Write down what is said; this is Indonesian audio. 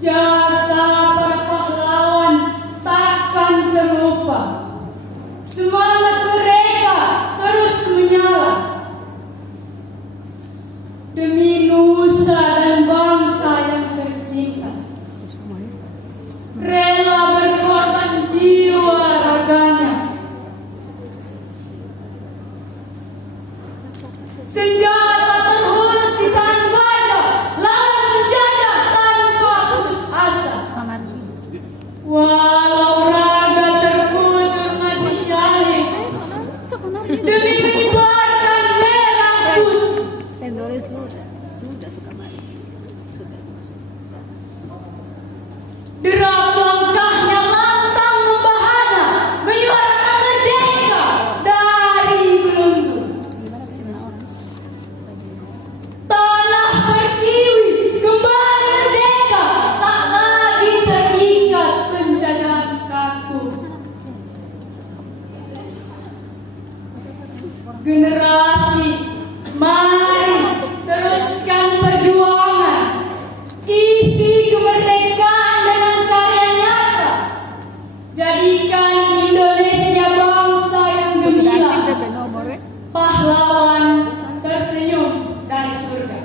Jasa para pahlawan takkan terlupa. Semangat mereka terus menyala demi nusa dan bangsa yang tercinta. Rela berkorban jiwa raganya. Senjata terhunus di tangan baja, lawan penjajah tanpa putus asa. Walau raga terkucur mati syahid demi mengibarkan merah putih. Derap langkahnya lantang membahana, menyuarakan merdeka dari belenggu. Tanah Pertiwi kembali merdeka, tak lagi terikat penjajahan kaku. Generasi, mari teruskan perjuangan. Isi kemerdekaan dengan karya nyata. Jadikan Indonesia bangsa yang gemilang. Pahlawan tersenyum dari surga.